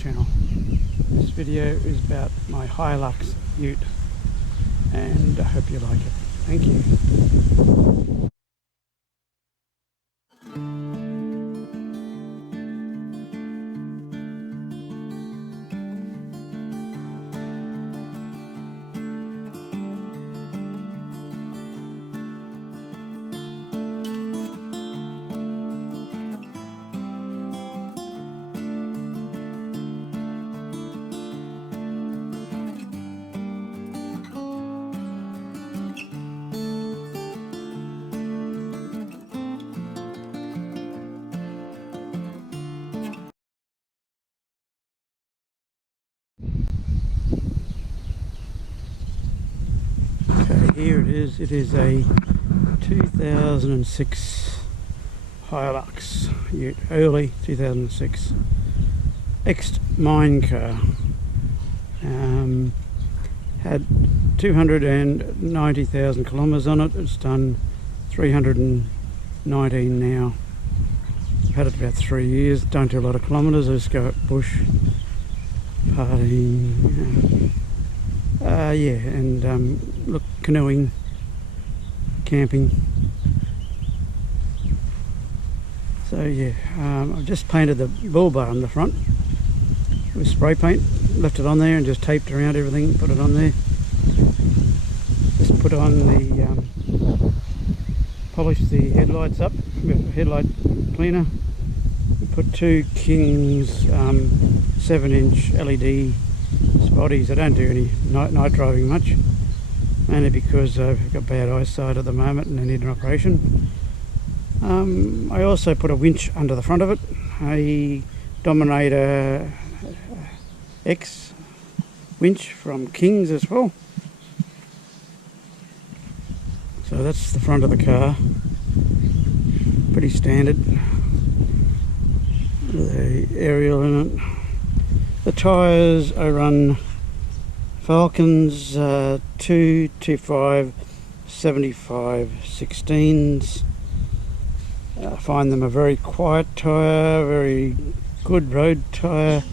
channel. This video is about my Hilux Ute and I hope you like it. Thank you. Here it is. It is a 2006 Hilux Ute, early 2006 ex-mine car. Had 290,000 kilometres on it. It's done 319 now. I've had it about 3 years. Don't do a lot of kilometres. I just go up bush partying. Yeah, and look, canoeing, camping. So yeah, I've just painted the bull bar on the front with spray paint, left it on there and just taped around everything, put it on there. Just put on the, polished the headlights up with a headlight cleaner. Put two King's 7-inch LED spotties. I don't do any night driving much, only because I've got bad eyesight at the moment and I need an operation. I also put a winch under the front of it, a Dominator X winch from King's as well. So that's the front of the car, pretty standard. The aerial in it. The tyres I run Falcons 225 75 16s. I find them a very quiet tyre, very good road tyre,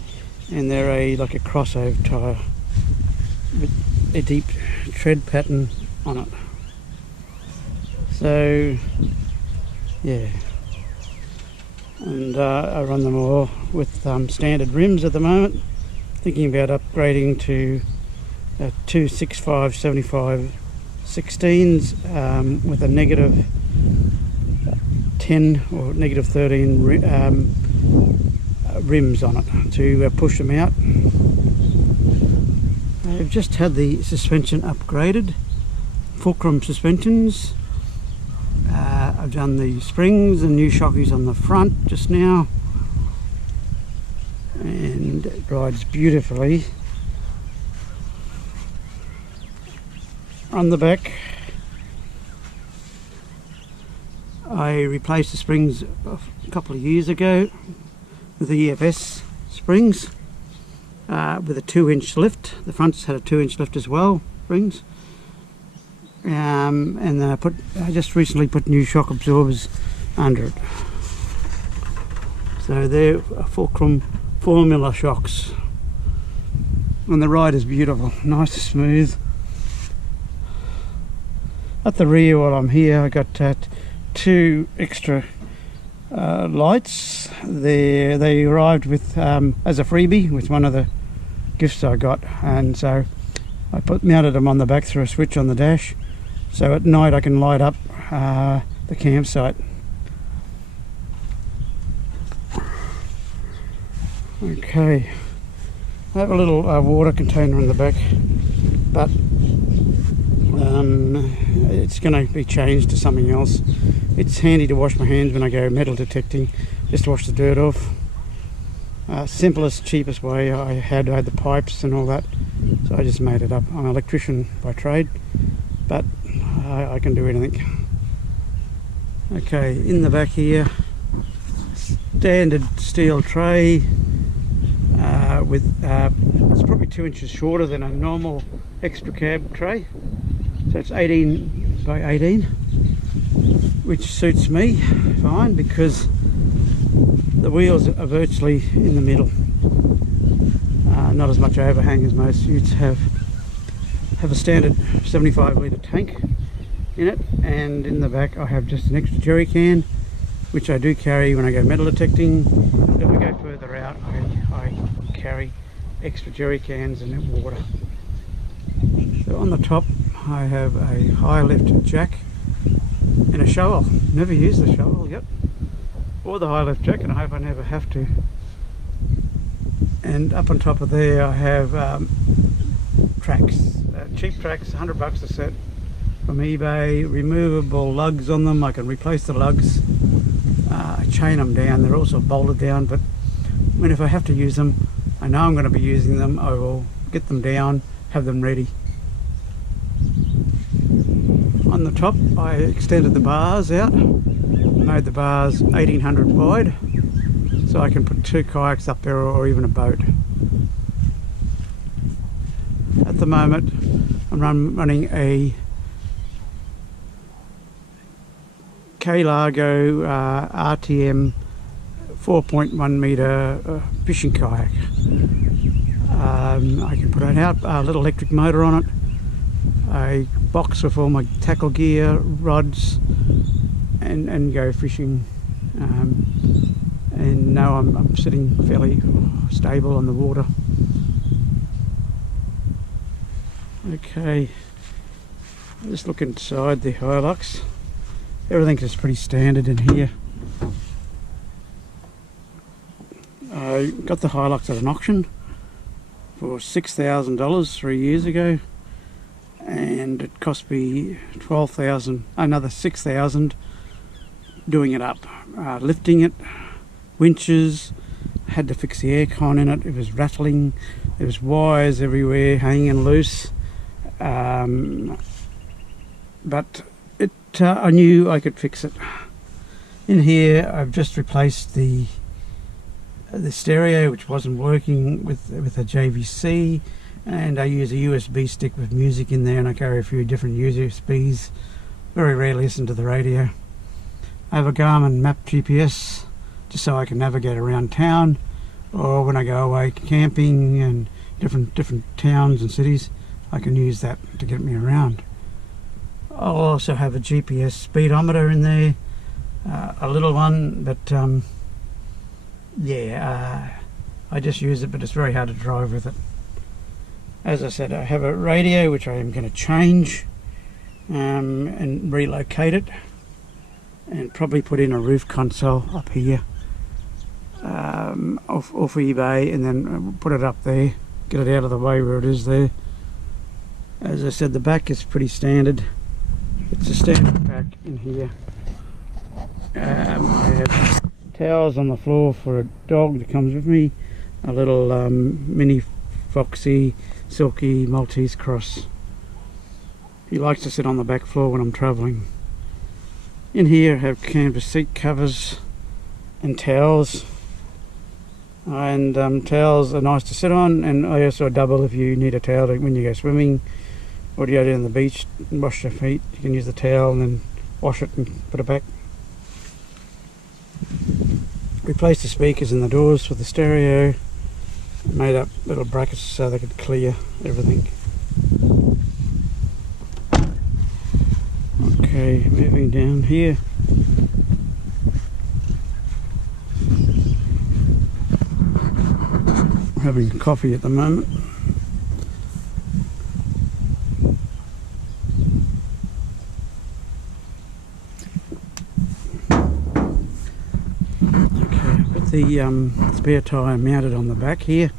and they're like a crossover tyre with a deep tread pattern on it. So yeah, and I run them all with standard rims at the moment. Thinking about upgrading to 265 75 16s with a negative 10 or negative 13 rims on it to push them out. I've just had the suspension upgraded, fulcrum suspensions. I've done the springs and new shockies on the front just now, and it rides beautifully. On the back, I replaced the springs a couple of years ago with the EFS springs with a 2-inch lift. The front's had a 2-inch lift as well, springs. And then I just recently put new shock absorbers under it. So they're fulcrum formula shocks, and the ride is beautiful, nice and smooth. At the rear, while I'm here, I got two extra lights. They arrived with as a freebie with one of the gifts I got, and so I mounted them on the back through a switch on the dash, so at night I can light up the campsite. Okay, I have a little water container in the back, but it's going to be changed to something else. It's handy to wash my hands when I go metal detecting, just to wash the dirt off. Simplest, cheapest way. I had the pipes and all that, so I just made it up. I'm an electrician by trade, but I can do anything. Okay, in the back here, standard steel tray with it's probably 2 inches shorter than a normal extra cab tray, so it's 18 by 18, which suits me fine because the wheels are virtually in the middle. not as much overhang as most utes have. Have a standard 75 litre tank in it, and in the back I have just an extra jerry can, which I do carry when I go metal detecting. If I go further out, I carry extra jerry cans and water. So on the top I have a high lift jack and a shovel. Never used the shovel yet, or the high lift jack, and I hope I never have to. And up on top of there I have tracks, cheap tracks, $100 a set from eBay, removable lugs on them. I can replace the lugs, chain them down. They're also bolted down, but if I have to use them, I know I'm going to be using them, I will get them down, have them ready. On the top I extended the bars out, made the bars 1800 wide, so I can put 2 kayaks up there, or even a boat. At the moment I'm running a K-Largo RTM 4.1 metre fishing kayak. I can put a little electric motor on it, a box with all my tackle gear, rods, and go fishing. And now I'm sitting fairly stable on the water. Okay, just look inside the Hilux. Everything is pretty standard in here. I got the Hilux at an auction for $6,000 3 years ago, and it cost me another $6,000 doing it up, lifting it, winches, had to fix the aircon in it. It was rattling, there was wires everywhere hanging loose, but I knew I could fix it. In here I've just replaced the stereo, which wasn't working with a JVC, and I use a USB stick with music in there, and I carry a few different USBs. Very rarely listen to the radio. I have a Garmin map GPS just so I can navigate around town, or when I go away camping and different towns and cities, I can use that to get me around. I'll also have a GPS speedometer in there, a little one, but I just use it, but it's very hard to drive with it. As I said, I have a radio which I am going to change and relocate it, and probably put in a roof console up here off eBay, and then put it up there, get it out of the way where it is there. As I said, the back is pretty standard. It's a standard back in here. I have towels on the floor for a dog that comes with me, a little mini foxy silky Maltese cross. He likes to sit on the back floor when I'm travelling. In here I have canvas seat covers and towels, and towels are nice to sit on, and I also double if you need a towel when you go swimming, or you go down the beach and wash your feet. You can use the towel and then wash it and put it back. Replaced the speakers in the doors for the stereo, made up little brackets so they could clear everything. Okay, moving down here. We're having coffee at the moment. The spare tyre mounted on the back here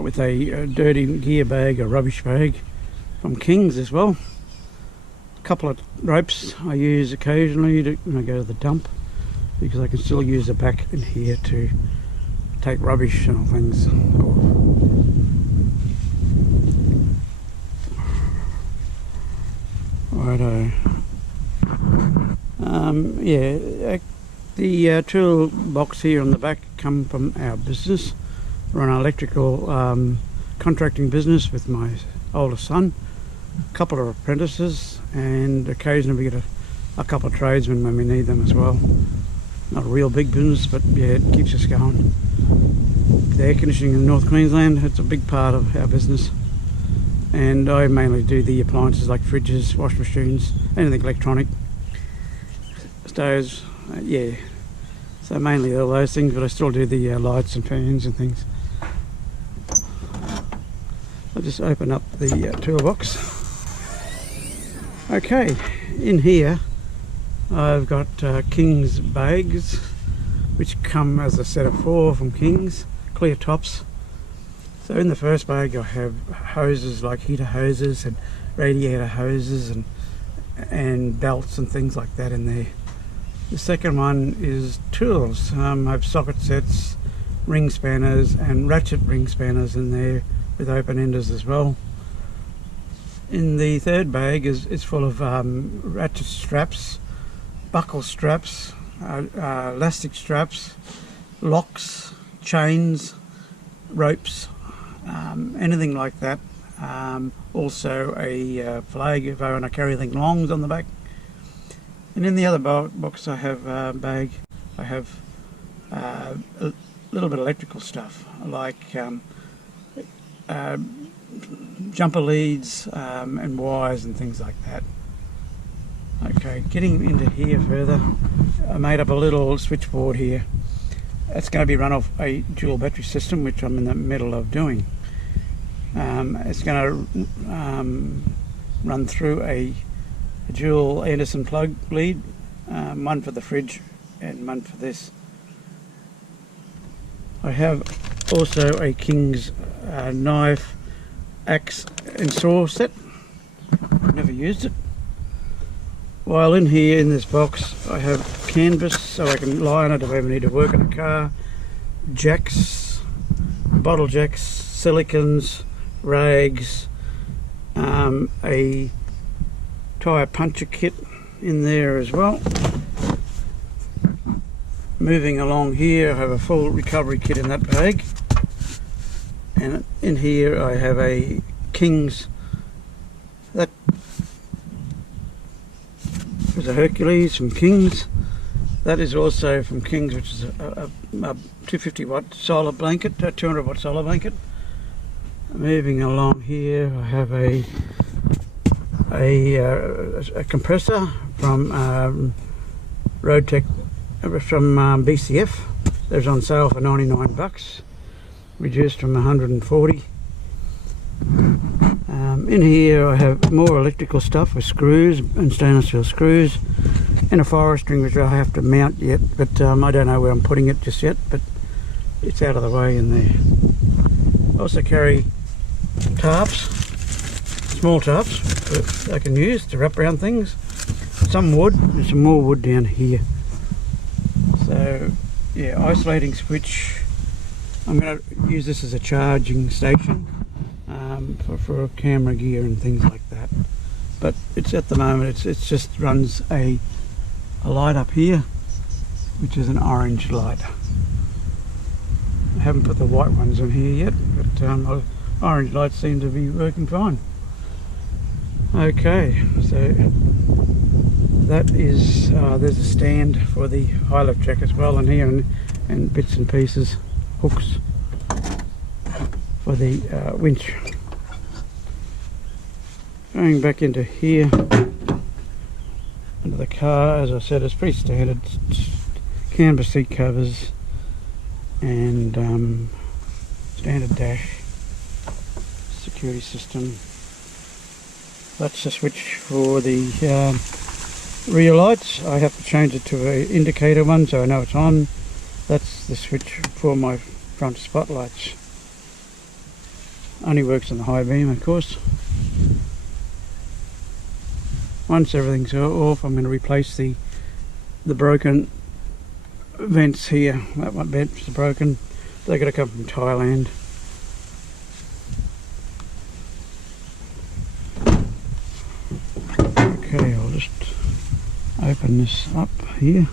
with a dirty gear bag, a rubbish bag from King's as well. A couple of ropes I use occasionally when I go to the dump, because I can still use the back in here to take rubbish and things. Righto. The tool box here on the back come from our business. We're an electrical contracting business with my oldest son, a couple of apprentices, and occasionally we get a couple of tradesmen when we need them as well. Not a real big business, but yeah, it keeps us going. the air conditioning in North Queensland. It's a big part of our business, and I mainly do the appliances like fridges, wash machines, anything electronic, stoves, yeah. So mainly all those things, but I still do the lights and fans and things. I'll just open up the toolbox. Okay, in here I've got King's bags, which come as a set of 4 from King's, clear tops. So in the first bag I have hoses like heater hoses and radiator hoses and belts and things like that in there. The second one is tools. I have socket sets, ring spanners and ratchet ring spanners in there with open enders as well. In the third bag is full of ratchet straps, buckle straps, elastic straps, locks, chains, ropes, anything like that. Also a flag if I want to carry anything longs on the back. And in the other box I have a little bit of electrical stuff like jumper leads and wires and things like that. Okay, getting into here further, I made up a little switchboard here. It's going to be run off a dual battery system, which I'm in the middle of doing. It's going to run through a dual Anderson plug lead, one for the fridge and one for this. I have also a King's knife, axe and saw set. Never used it. While in here in this box I have canvas so I can lie on it if I ever need to work on a car, jacks, bottle jacks, silicons, rags, a tyre puncher kit in there as well. Moving along here I have a full recovery kit in that bag, and in here I have a King's, that is a Hercules from King's. That is also from King's, which is a 250 watt solar blanket, a 200 watt solar blanket. Moving along here I have a compressor from Road Tech, from BCF. That was on sale for 99 bucks, reduced from 140. In here I have more electrical stuff with screws and stainless steel screws, and a forest ring which I have to mount yet, but I don't know where I'm putting it just yet, but it's out of the way in there. I also carry tarps, small tarps that I can use to wrap around things. Some wood, and some more wood down here. So yeah, isolating switch. I'm going to use this as a charging station for camera gear and things like that. But it's at the moment it's just runs a light up here, which is an orange light. I haven't put the white ones on here yet, but orange lights seem to be working fine. Okay, so that is there's a stand for the high lift jack as well in here, and bits and pieces, hooks for the winch. Going back into here, into the car, as I said, it's pretty standard canvas seat covers and standard dash security system. That's the switch for the rear lights. I have to change it to an indicator one so I know it's on. That's the switch for my front spotlights. Only works on the high beam, of course. Once everything's off, I'm going to replace the broken vents here. That one vent's broken. They're going to come from Thailand. Okay, I'll just open this up here.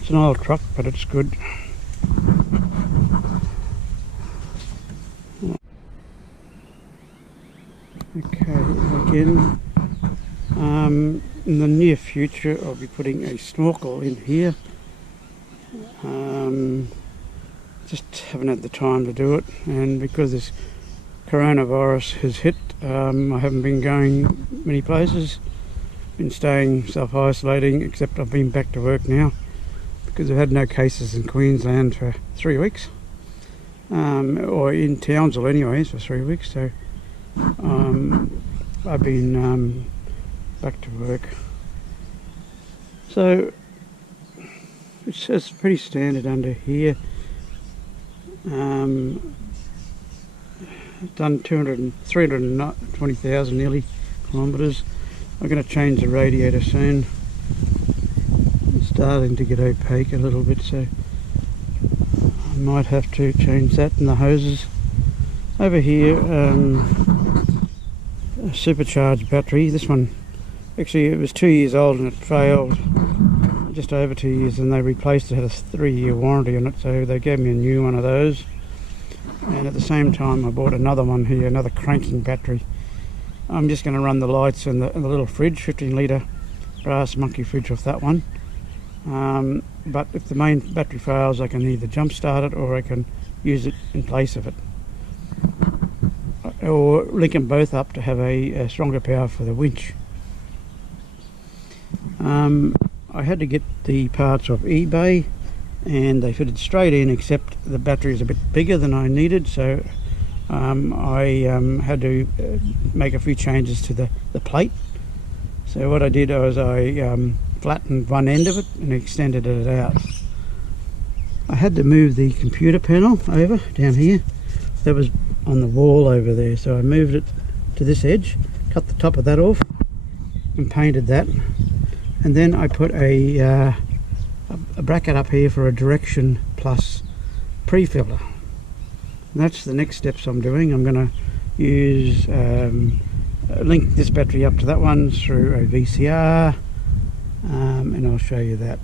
It's an old truck, but it's good. again. In the near future I'll be putting a snorkel in here. Just haven't had the time to do it, and because this coronavirus has hit, I haven't been going many places. Been staying self-isolating, except I've been back to work now because I've had no cases in Queensland for 3 weeks, or in Townsville anyways for 3 weeks, so I've been back to work. So it's pretty standard under here. Done 320,000 nearly kilometres. I'm going to change the radiator soon. It's starting to get opaque a little bit, so I might have to change that. And the hoses over here, a supercharged battery. This one, actually it was 2 years old and it failed, just over 2 years, and they replaced it. It had a 3-year warranty on it, so they gave me a new one of those. And at the same time I bought another one here, another cranking battery. I'm just going to run the lights and the little fridge, 15 litre brass monkey fridge off that one. But if the main battery fails, I can either jump start it or I can use it in place of it, or link them both up to have a stronger power for the winch. I had to get the parts off eBay and they fitted straight in, except the battery is a bit bigger than I needed, so I had to make a few changes to the plate. So what I did was I flattened one end of it and extended it out. I had to move the computer panel over down here. That was on the wall over there, so I moved it to this edge, cut the top of that off and painted that, and then I put a bracket up here for a Direction Plus pre-filter. That's the next steps I'm doing. I'm going to use link this battery up to that one through a VCR, and I'll show you that.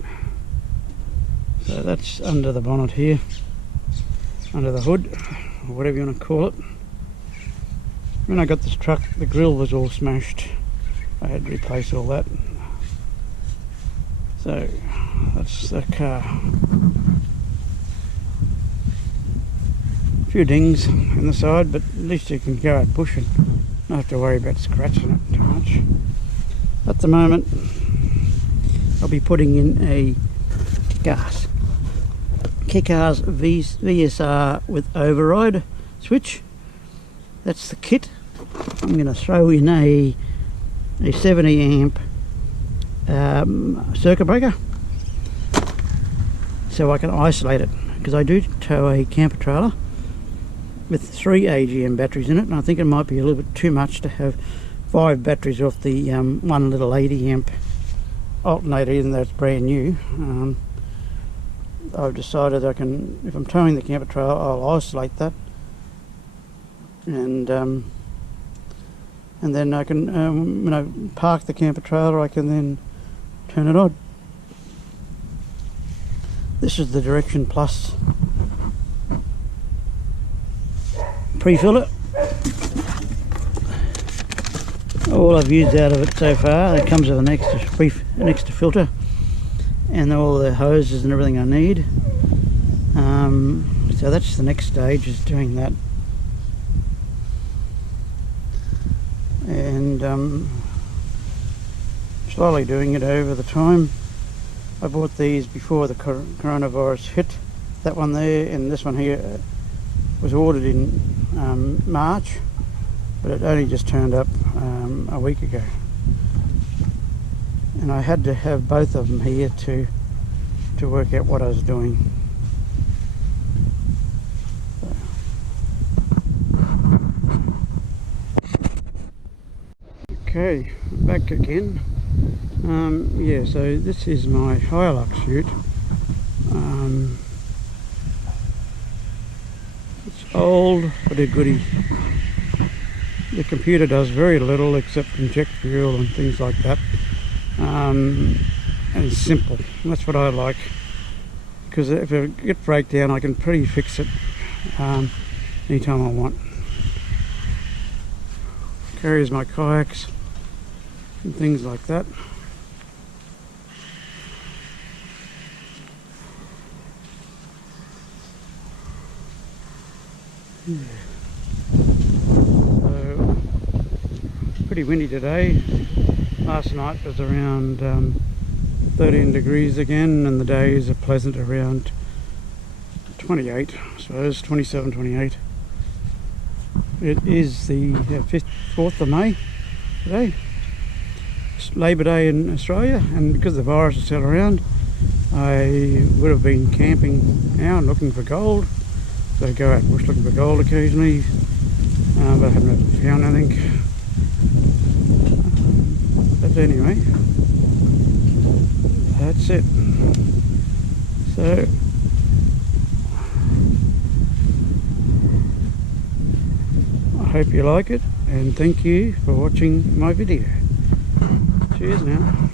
So that's under the bonnet here, under the hood, or whatever you want to call it. When I got this truck, the grill was all smashed. I had to replace all that. So that's the car. A few dings on the side, but at least you can go out bushing. Not have to worry about scratching it too much. At the moment, I'll be putting in a Kickars VSR with override switch. That's the kit. I'm going to throw in a 70 amp circuit breaker so I can isolate it, because I do tow a camper trailer with 3 AGM batteries in it, and I think it might be a little bit too much to have 5 batteries off the one little 80 amp alternator, even though it's brand new. I've decided I can, if I'm towing the camper trailer, I'll isolate that, and then I can, when I park the camper trailer, I can then turn it on. This is the Direction Plus pre-filler. All I've used out of it so far, it comes with an extra filter and all the hoses and everything I need. So that's the next stage, is doing that. And slowly doing it over the time. I bought these before the coronavirus hit. That one there and this one here was ordered in March, but it only just turned up a week ago, and I had to have both of them here to work out what I was doing. Okay, back again. Yeah, so this is my Hilux Ute. It's old but a goodie. The computer does very little except inject fuel and things like that, and it's simple. That's what I like, because if I get breakdown I can pretty fix it anytime I want. Carries my kayaks, and things like that. Yeah. So, pretty windy today. Last night was around 13 degrees again, and the days are pleasant around 28, I suppose, 27, 28. It is the 4th of May today. It's Labour Day in Australia, and because the virus is still around, I would have been camping now and looking for gold. So I go out bush looking for gold occasionally, but I haven't found anything. But anyway, that's it. So I hope you like it, and thank you for watching my video. Cheers now.